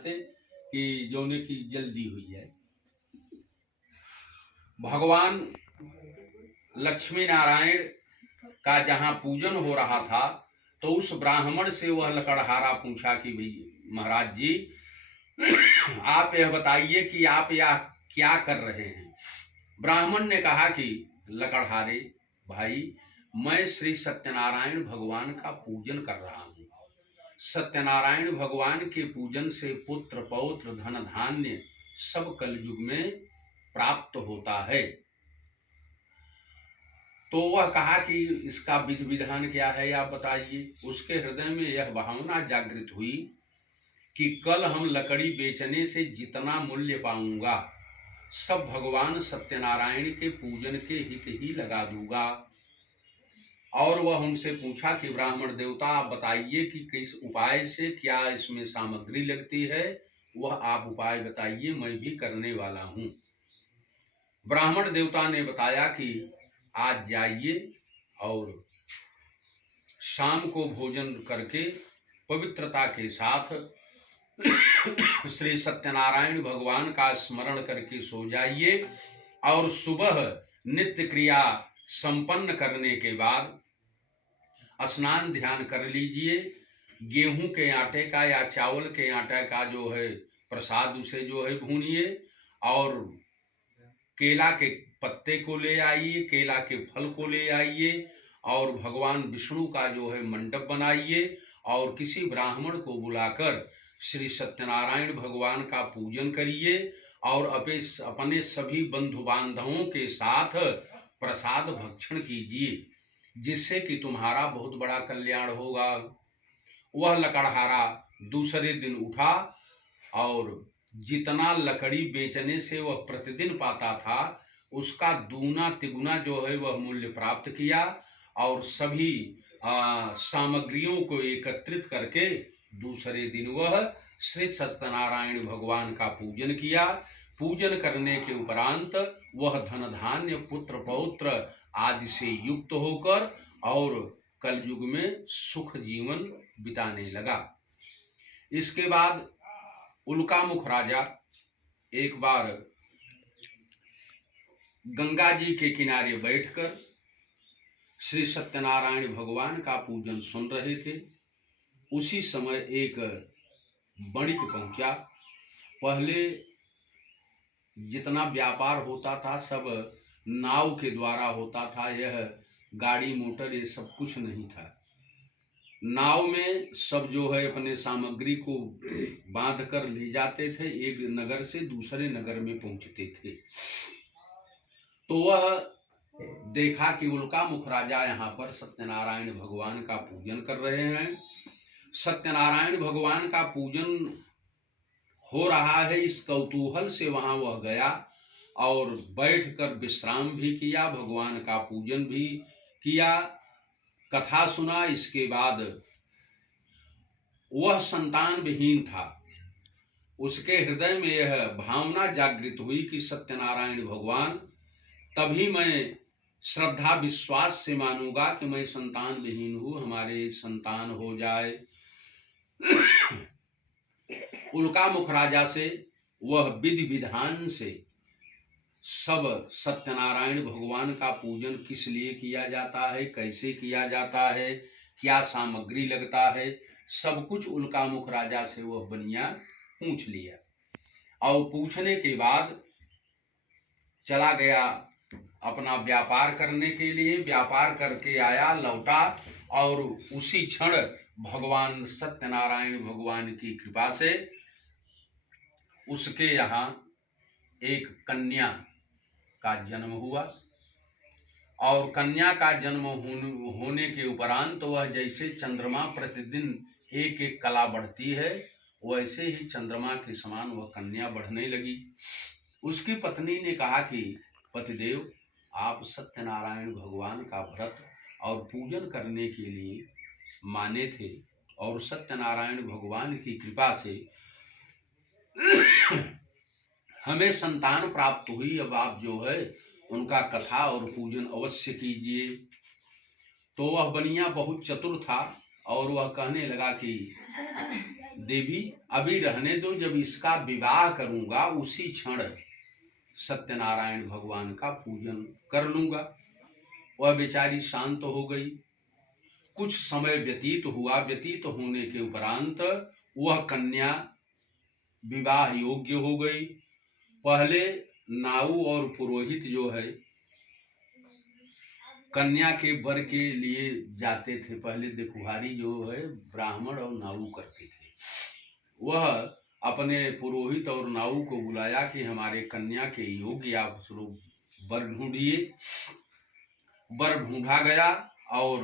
जानते कि जोने की जल्दी हुई है। भगवान लक्ष्मी नारायण का जहाँ पूजन हो रहा था तो उस ब्राह्मण से वह लकड़हारा पूछा कि भाई महाराज जी आप यह बताइए कि आप यह क्या कर रहे हैं। ब्राह्मण ने कहा कि लकड़हारे भाई, मैं श्री सत्यनारायण भगवान का पूजन कर रहा हूँ। सत्यनारायण भगवान के पूजन से पुत्र पौत्र धन धान्य सब कलयुग में प्राप्त होता है। तो वह कहा कि इसका विधि विधान क्या है आप बताइए। उसके हृदय में यह भावना जागृत हुई कि कल हम लकड़ी बेचने से जितना मूल्य पाऊंगा सब भगवान सत्यनारायण के पूजन के हित ही लगा दूंगा। और वह उनसे पूछा कि ब्राह्मण देवता आप बताइए कि किस उपाय से क्या इसमें सामग्री लगती है, वह आप उपाय बताइए, मैं भी करने वाला हूँ। ब्राह्मण देवता ने बताया कि आज जाइए और शाम को भोजन करके पवित्रता के साथ श्री सत्यनारायण भगवान का स्मरण करके सो जाइए और सुबह नित्य क्रिया संपन्न करने के बाद स्नान ध्यान कर लीजिए। गेहूं के आटे का या चावल के आटे का जो है प्रसाद उसे जो है भूनिए और केला के पत्ते को ले आइए, केला के फल को ले आइए और भगवान विष्णु का जो है मंडप बनाइए और किसी ब्राह्मण को बुलाकर श्री सत्यनारायण भगवान का पूजन करिए और अपने सभी बंधु बांधवों के साथ प्रसाद भक्षण कीजिए, जिससे कि तुम्हारा बहुत बड़ा कल्याण होगा। वह लकड़हारा दूसरे दिन उठा और जितना लकड़ी बेचने से वह प्रतिदिन पाता था उसका दूना तिगुना जो है वह मूल्य प्राप्त किया और सभी सामग्रियों को एकत्रित करके दूसरे दिन वह श्री सत्यनारायण भगवान का पूजन किया। पूजन करने के उपरांत वह धन धान्य पुत्र पौत्र आदि से युक्त होकर और कलयुग में सुख जीवन बिताने लगा। इसके बाद उल्कामुख राजा एक बार गंगा जी के किनारे बैठकर श्री सत्यनारायण भगवान का पूजन सुन रहे थे। उसी समय एक बणिक पहुंचा। पहले जितना व्यापार होता था सब नाव के द्वारा होता था, यह गाड़ी मोटर ये सब कुछ नहीं था। नाव में सब जो है अपने सामग्री को बांध कर ले जाते थे, एक नगर से दूसरे नगर में पहुंचते थे। तो वह देखा कि उल्कामुख राजा यहाँ पर सत्यनारायण भगवान का पूजन कर रहे हैं। सत्यनारायण भगवान का पूजन हो रहा है, इस कौतूहल से वहां वह गया और बैठकर विश्राम भी किया, भगवान का पूजन भी किया, कथा सुना। इसके बाद वह संतान विहीन था। उसके हृदय में यह भावना जागृत हुई कि सत्यनारायण भगवान तभी मैं श्रद्धा विश्वास से मानूंगा कि मैं संतान विहीन हूँ, हमारे संतान हो जाए। उल्कामुख राजा से वह विधि विधान से सब सत्यनारायण भगवान का पूजन किस लिए किया जाता है, कैसे किया जाता है, क्या सामग्री लगता है, सब कुछ उल्कामुख राजा से वह बनिया पूछ लिया। और पूछने के बाद चला गया अपना व्यापार करने के लिए। व्यापार करके आया, लौटा और उसी क्षण भगवान सत्यनारायण भगवान की कृपा से उसके यहाँ एक कन्या का जन्म हुआ। और कन्या का जन्म होने के उपरांत वह जैसे चंद्रमा प्रतिदिन एक एक कला बढ़ती है, वैसे ही चंद्रमा के समान वह कन्या बढ़ने लगी। उसकी पत्नी ने कहा कि पतिदेव, आप सत्यनारायण भगवान का व्रत और पूजन करने के लिए माने थे और सत्यनारायण भगवान की कृपा से हमें संतान प्राप्त हुई। अब आप जो है उनका कथा और पूजन अवश्य कीजिए। तो वह बनिया बहुत चतुर था, और वह कहने लगा कि देवी अभी रहने दो, जब इसका विवाह करूंगा उसी क्षण सत्यनारायण भगवान का पूजन कर लूंगा। वह बेचारी शांत हो गई। कुछ समय व्यतीत हुआ। व्यतीत होने के उपरांत वह कन्या विवाह योग्य हो गई। पहले नाऊ और पुरोहित जो है कन्या के वर के लिए जाते थे। पहले देखुहारी जो है ब्राह्मण और नाऊ करते थे। वह अपने पुरोहित और नाऊ को बुलाया कि हमारे कन्या के योग्य आप वर ढूंढिए। वर ढूंढा गया और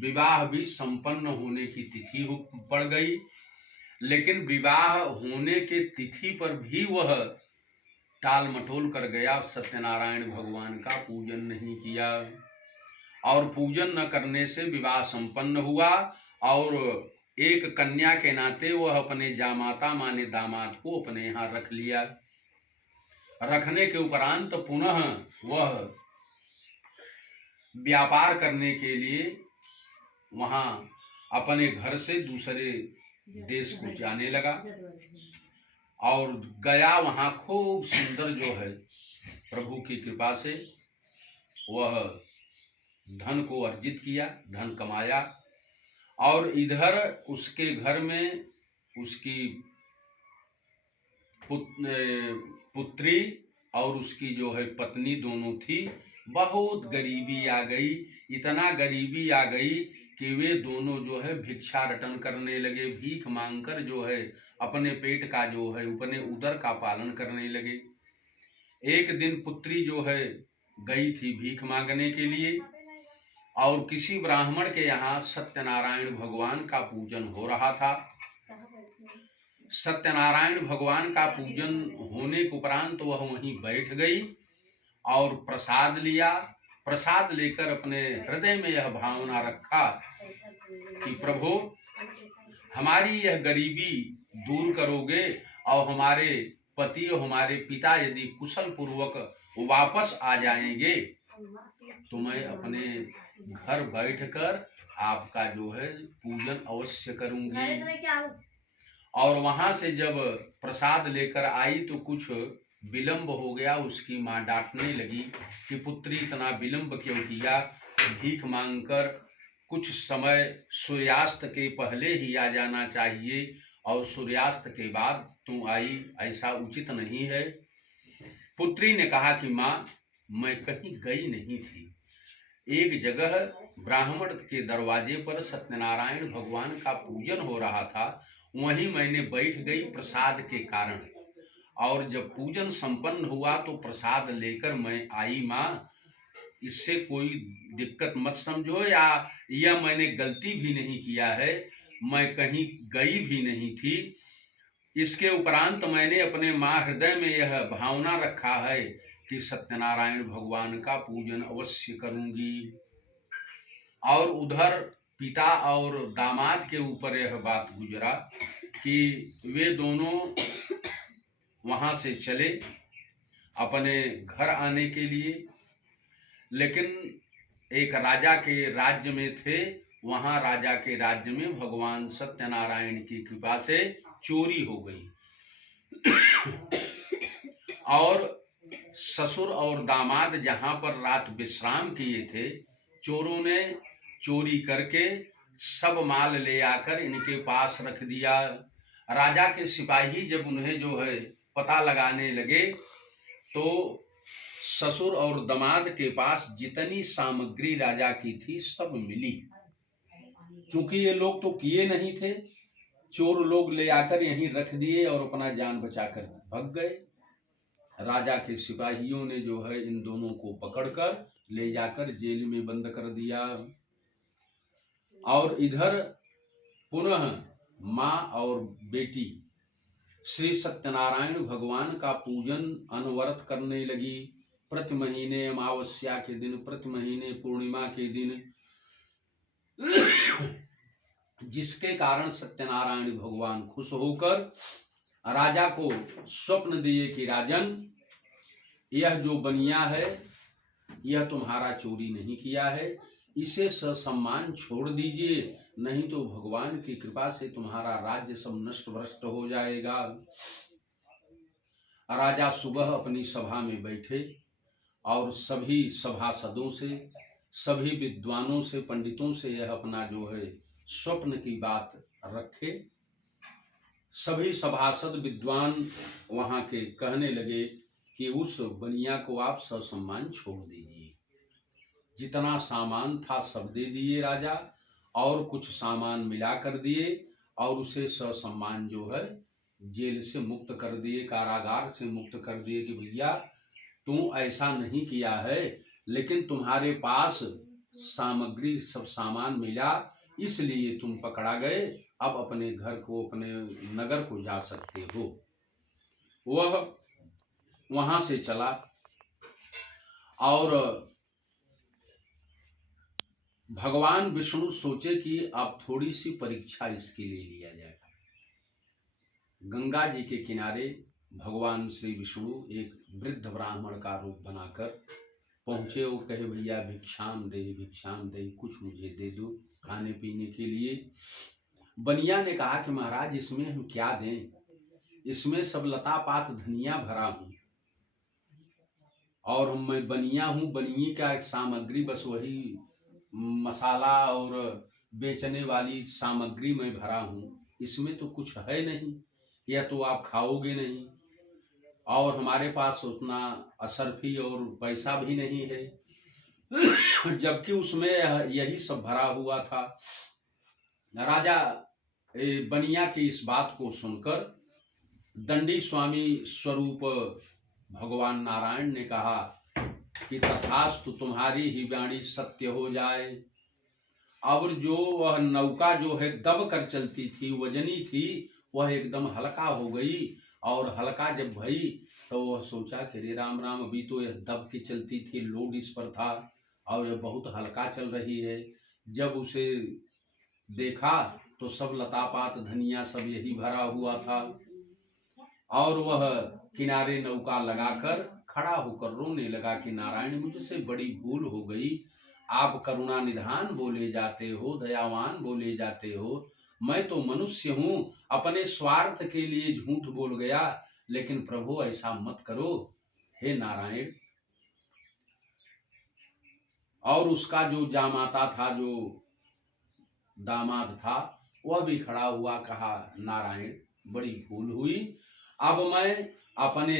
विवाह भी संपन्न होने की तिथि पड़ गई। लेकिन विवाह होने के तिथि पर भी वह टाल मटोल कर गया। सत्यनारायण भगवान का पूजन नहीं किया और पूजन न करने से विवाह संपन्न हुआ। और एक कन्या के नाते वह अपने जामाता माने दामाद को अपने यहाँ रख लिया। रखने के उपरांत पुनः वह व्यापार करने के लिए वहाँ अपने घर से दूसरे देश को जाने लगा और गया। वहाँ खूब सुंदर जो है प्रभु की कृपा से वह धन को अर्जित किया, धन कमाया। और इधर उसके घर में उसकी पुत्री और उसकी जो है पत्नी दोनों थी। बहुत गरीबी आ गई। इतना गरीबी आ गई कि वे दोनों जो है भिक्षा रटन करने लगे। भीख मांगकर जो है अपने पेट का जो है अपने उदर का पालन करने लगे। एक दिन पुत्री जो है गई थी भीख मांगने के लिए और किसी ब्राह्मण के यहाँ सत्यनारायण भगवान का पूजन हो रहा था। सत्यनारायण भगवान का पूजन होने के उपरांत वह वहीं बैठ गई और प्रसाद लिया। प्रसाद लेकर अपने हृदय में यह भावना रखा कि प्रभु हमारी यह गरीबी दूर करोगे और हमारे पति और हमारे पिता यदि कुशल पूर्वक वापस आ जाएंगे तो मैं अपने घर बैठकर आपका जो है पूजन अवश्य करूंगी। और वहां से जब प्रसाद लेकर आई तो कुछ विलंब हो गया। उसकी माँ डांटने लगी कि पुत्री इतना विलंब क्यों किया, भीख मांगकर कुछ समय सूर्यास्त के पहले ही आ जाना चाहिए और सूर्यास्त के बाद तुम आई, ऐसा उचित नहीं है। पुत्री ने कहा कि माँ मैं कहीं गई नहीं थी। एक जगह ब्राह्मण के दरवाजे पर सत्यनारायण भगवान का पूजन हो रहा था, वहीं मैंने बैठ गई प्रसाद के कारण। और जब पूजन संपन्न हुआ तो प्रसाद लेकर मैं आई। माँ इससे कोई दिक्कत मत समझो, या यह मैंने गलती भी नहीं किया है, मैं कहीं गई भी नहीं थी। इसके उपरांत मैंने अपने माँ हृदय में यह भावना रखा है कि सत्यनारायण भगवान का पूजन अवश्य करूंगी। और उधर पिता और दामाद के ऊपर यह बात गुजरा कि वे दोनों वहां से चले अपने घर आने के लिए। लेकिन एक राजा के राज्य में थे। वहां राजा के राज्य में भगवान सत्यनारायण की कृपा से चोरी हो गई और ससुर और दामाद जहां पर रात विश्राम किए थे, चोरों ने चोरी करके सब माल ले आकर इनके पास रख दिया। राजा के सिपाही जब उन्हें जो है पता लगाने लगे तो ससुर और दामाद के पास जितनी सामग्री राजा की थी सब मिली। चूंकि ये लोग तो किए नहीं थे, चोर लोग ले आकर यहीं रख दिए और अपना जान बचाकर भाग गए। राजा के सिपाहियों ने जो है इन दोनों को पकड़कर ले जाकर जेल में बंद कर दिया। और इधर पुनः माँ और बेटी श्री सत्यनारायण भगवान का पूजन अनवरत करने लगी। प्रति महीने अमावस्या के दिन, प्रति महीने पूर्णिमा के दिन, जिसके कारण सत्यनारायण भगवान खुश होकर राजा को स्वप्न दिए कि राजन, यह जो बनिया है यह तुम्हारा चोरी नहीं किया है, इसे ससम्मान छोड़ दीजिए, नहीं तो भगवान की कृपा से तुम्हारा राज्य सब नष्ट भ्रष्ट हो जाएगा। राजा सुबह अपनी सभा में बैठे और सभी सभासदों से, सभी विद्वानों से, पंडितों से यह अपना जो है स्वप्न की बात रखे। सभी सभासद विद्वान वहां के कहने लगे कि उस बनिया को आप ससम्मान छोड़ दीजिए। जितना सामान था सब दे दिए राजा, और कुछ सामान मिला कर दिए, और उसे ससम्मान जो है जेल से मुक्त कर दिए, कारागार से मुक्त कर दिए कि भैया तू ऐसा नहीं किया है, लेकिन तुम्हारे पास सामग्री सब सामान मिला इसलिए तुम पकड़ा गए, अब अपने घर को, अपने नगर को जा सकते हो। वह वहां से चला और भगवान विष्णु सोचे कि अब थोड़ी सी परीक्षा इसके लिए लिया जाए। गंगा जी के किनारे भगवान श्री विष्णु एक वृद्ध ब्राह्मण का रूप बनाकर पहुंचे और कहे भैया भिक्षाम दे, कुछ मुझे दे दो खाने पीने के लिए। बनिया ने कहा कि महाराज इसमें हम क्या दें, इसमें सब लता पात धनिया भरा हूं, और मैं बनिया हूं, बनिए का सामग्री बस वही मसाला और बेचने वाली सामग्री में भरा हूं, इसमें तो कुछ है नहीं, या तो आप खाओगे नहीं, और हमारे पास उतना असरफी और पैसा भी नहीं है। जबकि उसमें यही सब भरा हुआ था। राजा बनिया की इस बात को सुनकर दंडी स्वामी स्वरूप भगवान नारायण ने कहा कि तथास्तु, तुम्हारी ही वाणी सत्य हो जाए। और जो वह नौका जो है दब कर चलती थी, वजनी थी, वह एकदम हल्का हो गई, और हल्का जब भई तो वह सोचा कि रे राम राम, अभी तो यह दब के चलती थी, लोड इस पर था, और यह बहुत हल्का चल रही है। जब उसे देखा तो सब लतापात धनिया सब यही भरा हुआ था, और वह किनारे नौका लगाकर खड़ा होकर रोने लगा कि नारायण मुझसे बड़ी भूल हो गई, आप करुणा निधान बोले जाते हो, दयावान बोले जाते हो, मैं तो मनुष्य हूं, अपने स्वार्थ के लिए झूठ बोल गया, लेकिन प्रभु ऐसा मत करो हे नारायण। और उसका जो जामाता था, जो दामाद था, वह भी खड़ा हुआ, कहा नारायण बड़ी भूल हुई, अब मैं अपने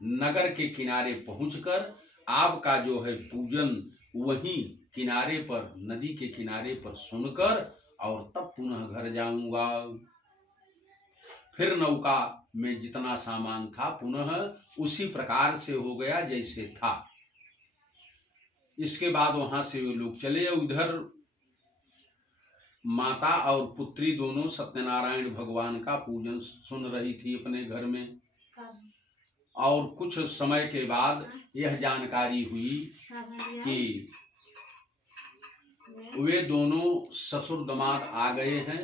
नगर के किनारे पहुंचकर आपका जो है पूजन वहीं किनारे पर, नदी के किनारे पर सुनकर और तब पुनः घर जाऊंगा। फिर नौका में जितना सामान था पुनः उसी प्रकार से हो गया जैसे था। इसके बाद वहां से वे लोग चले। उधर माता और पुत्री दोनों सत्यनारायण भगवान का पूजन सुन रही थी अपने घर में, और कुछ समय के बाद यह जानकारी हुई कि वे दोनों ससुर दामाद आ गए हैं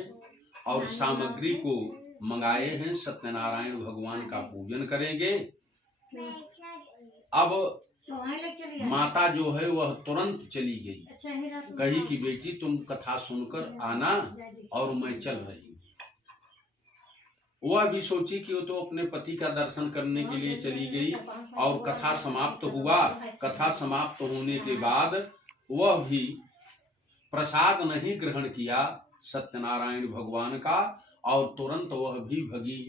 और सामग्री को मंगाए हैं, सत्यनारायण भगवान का पूजन करेंगे। अब माता जो है वह तुरंत चली गई, कही कि बेटी तुम कथा सुनकर आना, और मैं चल रही हूँ। वह भी सोची कि वो तो अपने पति का दर्शन करने के लिए चली गई, और कथा समाप्त हुआ। कथा समाप्त होने के बाद वह भी प्रसाद नहीं ग्रहण किया सत्यनारायण भगवान का, और तुरंत वह भी भगी।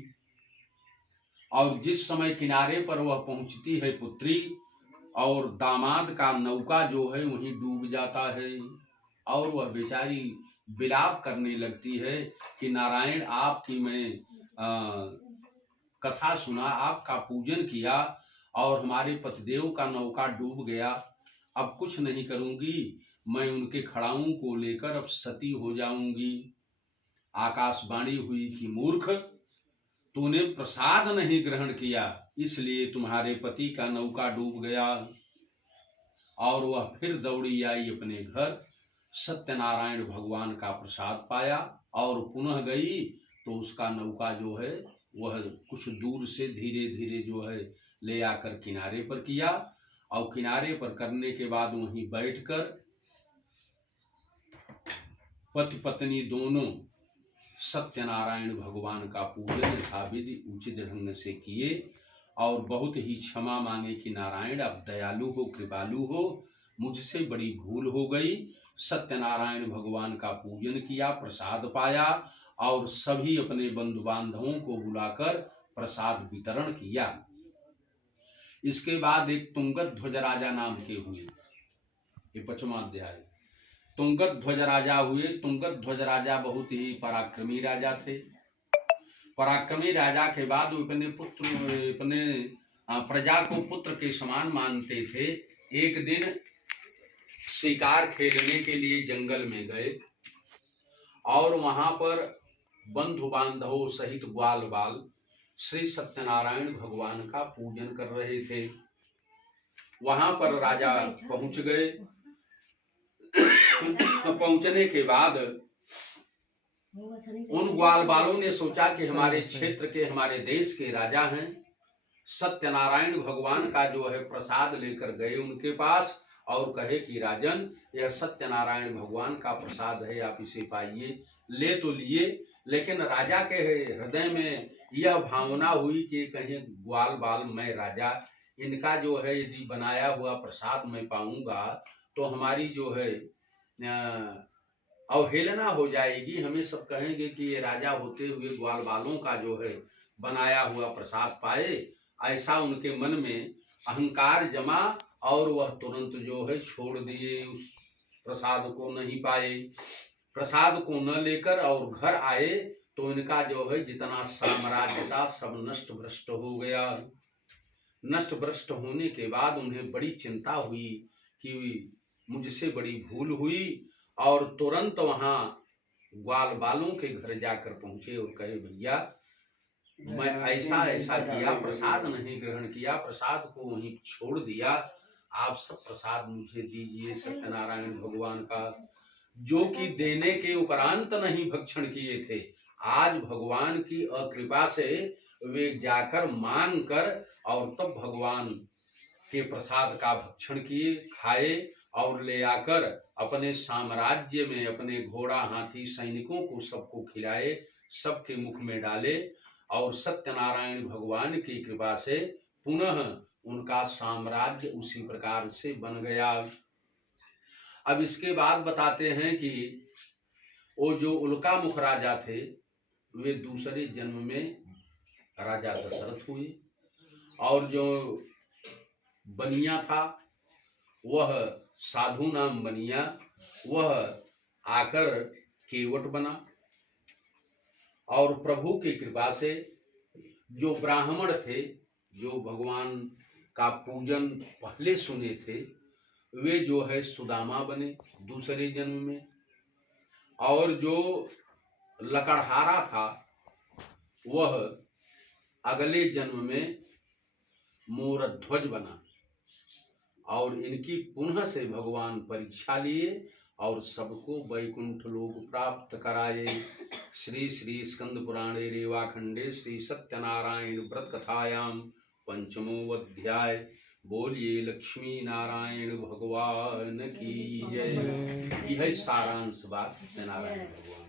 और जिस समय किनारे पर वह पहुंचती है पुत्री, और दामाद का नौका जो है वहीं डूब जाता है, और वह बेचारी विलाप करने लगती है कि नारायण आपकी मैं कथा सुना, आपका पूजन किया, और हमारे पतिदेव का नौका डूब गया, अब कुछ नहीं करूंगी, मैं उनके खड़ाऊं को लेकर अब सती हो जाऊंगी। आकाशवाणी हुई कि मूर्ख, तूने प्रसाद नहीं ग्रहण किया, इसलिए तुम्हारे पति का नौका डूब गया। और वह फिर दौड़ी आई अपने घर, सत्यनारायण भगवान का प्रसाद पाया, और पुनः गई तो उसका नौका जो है वह कुछ दूर से धीरे धीरे जो है ले आकर किनारे पर किया, और किनारे पर करने के बाद वहीं बैठकर पति पत्नी दोनों सत्यनारायण भगवान का पूजन यथाविधि उचित ढंग से किए और बहुत ही क्षमा मांगे कि नारायण अब दयालु हो, कृपालु हो, मुझसे बड़ी भूल हो गई। सत्यनारायण भगवान का पूजन किया, प्रसाद पाया और सभी अपने बंधु बांधवों को बुलाकर प्रसाद वितरण किया। इसके बाद एक तुंगत ध्वज राजा नाम के हुए, ये 5वां अध्याय। तुंगत ध्वज राजा हुए। तुंगत ध्वज राजा बहुत ही पराक्रमी राजा थे। पराक्रमी राजा के बाद वो अपने प्रजा को पुत्र के समान मानते थे। एक दिन शिकार खेलने के लिए जंगल में गए और वहां पर बंधु बांधवों सहित ग्वाल बाल श्री सत्यनारायण भगवान का पूजन कर रहे थे। वहां पर राजा पहुंच गए। पहुंचने के बाद उन ग्वाल बालों ने सोचा कि हमारे क्षेत्र के, हमारे देश के राजा हैं, सत्यनारायण भगवान का जो है प्रसाद लेकर गए उनके पास और कहे कि राजन, यह सत्यनारायण भगवान का प्रसाद है, आप इसे पाइए। ले तो लिए, लेकिन राजा के हृदय में यह भावना हुई कि कहीं ग्वाल बाल, मैं राजा, इनका जो है यदि बनाया हुआ प्रसाद मैं पाऊंगा तो हमारी जो है अवहेलना हो जाएगी। हमें सब कहेंगे कि ये राजा होते हुए ग्वाल बालों का जो है बनाया हुआ प्रसाद पाए। ऐसा उनके मन में अहंकार जमा और वह तुरंत जो है छोड़ दिए, उस प्रसाद को नहीं पाए। प्रसाद को न लेकर और घर आए तो इनका जो है जितना साम्राज्य था सब नष्ट भ्रष्ट हो गया। नष्ट भ्रष्ट होने के बाद उन्हें बड़ी चिंता हुई कि मुझसे बड़ी भूल हुई और तुरंत वहां ग्वाल बालों के घर जाकर पहुंचे और कहे, भैया मैं ऐसा ऐसा किया, प्रसाद नहीं ग्रहण किया, प्रसाद को वहीं छोड़ दिया, आप सब प्रसाद मुझे दीजिए सत्यनारायण भगवान का, जो कि देने के उपरांत नहीं भक्षण किए थे। आज भगवान की अकृपा से वे जाकर मांग कर और तब भगवान के प्रसाद का भक्षण किए, खाए और ले आकर अपने साम्राज्य में अपने घोड़ा हाथी सैनिकों को सबको खिलाए, सबके मुख में डाले और सत्यनारायण भगवान की कृपा से पुनः उनका साम्राज्य उसी प्रकार से बन गया। अब इसके बाद बताते हैं कि वो जो उल्का मुख राजा थे वे दूसरे जन्म में राजा दशरथ हुए और जो बनिया था वह साधु नाम बनिया, वह आकर केवट बना और प्रभु की कृपा से जो ब्राह्मण थे, जो भगवान का पूजन पहले सुने थे, वे जो है सुदामा बने दूसरे जन्म में। और जो लकड़हारा था वह अगले जन्म में मोरध्वज बना और इनकी पुनः से भगवान परीक्षा लिए और सबको वैकुंठ लोक प्राप्त कराए। श्री श्री स्कंद पुराणे रेवाखंडे श्री सत्यनारायण व्रत कथायाम 5वां अध्याय। बोलिए लक्ष्मी नारायण भगवान की जय। यह सारांश बात सत्यनारायण भगवान।